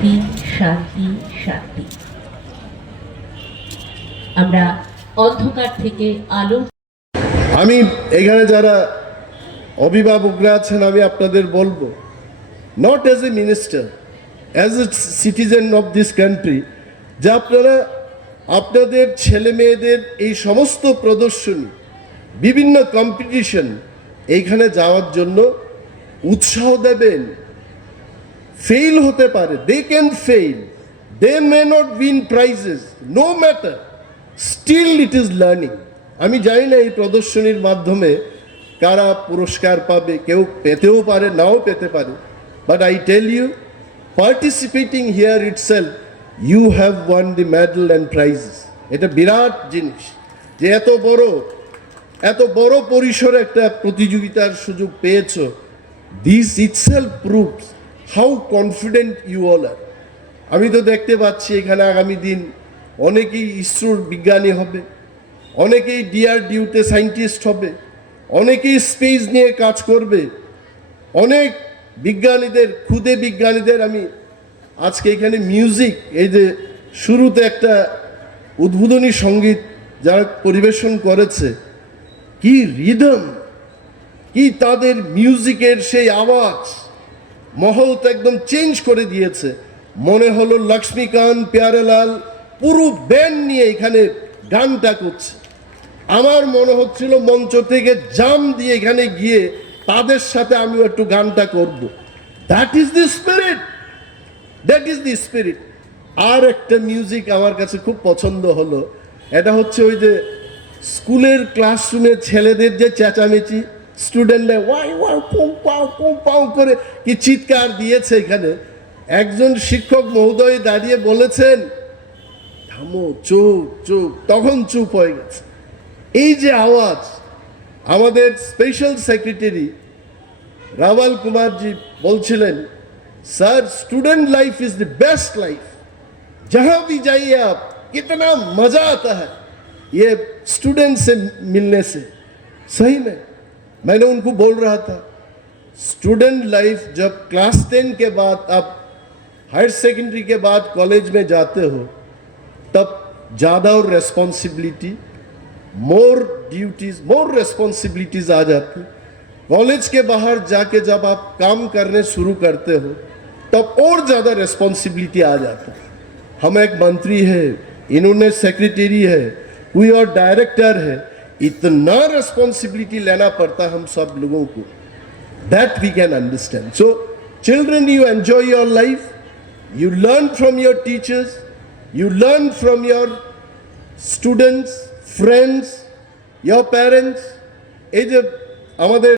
শান্তি শান্তি শান্তি আমরা অন্ধকার থেকে আলো আমি এখানে যারা অভিভাবকরা আছেন, আমি আপনাদের বলব not as a minister as a citizen of this country যে আপনারা আপনাদের ছেলে মেয়েদের এই সমস্ত প্রদর্শনী, বিভিন্ন কম্পিটিশন এইখানে যাওয়ার জন্য উৎসাহ দেবেন। ফেল হতে পারে they can fail they may not win prizes no matter still it is learning আমি জানি না এই প্রদর্শনীর মাধ্যমে কারা পুরস্কার পাবে, কেউ পেতেও পারে, নাও পেতে পারে। But I tell you participating here itself you have won the medal and prizes এটা বিরাট জিনিস যে এত বড় এত বড় পরিসরে একটা প্রতিযোগিতার সুযোগ পেয়েছ। This itself proves how confident you all আর আমি তো দেখতে পাচ্ছি এখানে আগামী দিন অনেকেই ইসরোর বিজ্ঞানী হবে, অনেকেই ডিআরডিউতে সায়েন্টিস্ট হবে, অনেকেই স্পেস নিয়ে কাজ করবে। অনেক বিজ্ঞানীদের খুদে বিজ্ঞানীদের আমি আজকে এখানে মিউজিক এই যে শুরুতে একটা উদ্বোধনী সংগীত যারা পরিবেশন করেছে, কি রিদম কি তাদের মিউজিকের সেই আওয়াজ মহল তো একদম চেঞ্জ করে দিয়েছে। মনে হলো লক্ষ্মীকান্ত, প্যারেলাল পুরো ব্যান্ড নিয়ে এখানে গানটা করছে। আমার মনে হচ্ছিল মঞ্চ থেকে জাম দিয়ে এখানে গিয়ে তাদের সাথে আমিও একটু গানটা করব। That is the spirit that is the spirit আর একটা মিউজিক আমার কাছে খুব পছন্দ হলো। এটা হচ্ছে ওই যে স্কুলের ক্লাসরুমে ছেলেদের যে চেঁচামেচি। স্টুডেন্টরা ওয়াই ওয়াই, পোম, পাও পোম, পাও করে কি চিৎকার দিয়েছে এখানে? একজন শিক্ষক মহোদয় দাঁড়িয়ে বলেছেন, থামো, চুপ চুপ। তখন চুপ হয়ে গেছে। এই যে আওয়াজ, আমাদের স্পেশাল সেক্রেটারি রাওয়াল কুমারজি বলছিলেন, sir student life is the best life जहां भी जाइए आप कितना मजा आता है ये स्टूडेंट সে। मिलने से सही में मैंने उनको बोल रहा था स्टूडेंट लाइफ जब क्लास टेन के बाद आप हायर सेकेंडरी के बाद कॉलेज में जाते हो, तब ज़्यादा और responsibility more duties more responsibilities आ जाती। कॉलेज के बाहर जाके जब आप काम करने शुरू करते हो, तब और ज़्यादा रेस्पॉन्सिबिलिटी आ जाता। हम एक मंत्री है, इन्होंने सेक्रेटरी है कोई और डायरेक्टर है इतना रेस्पॉन्सिबिलिटी लेना पड़ता हम सब लोगों को that we can understand. So, children, you enjoy your life, you learn from your teachers, you learn from your students, friends, your parents. এই যে আমাদের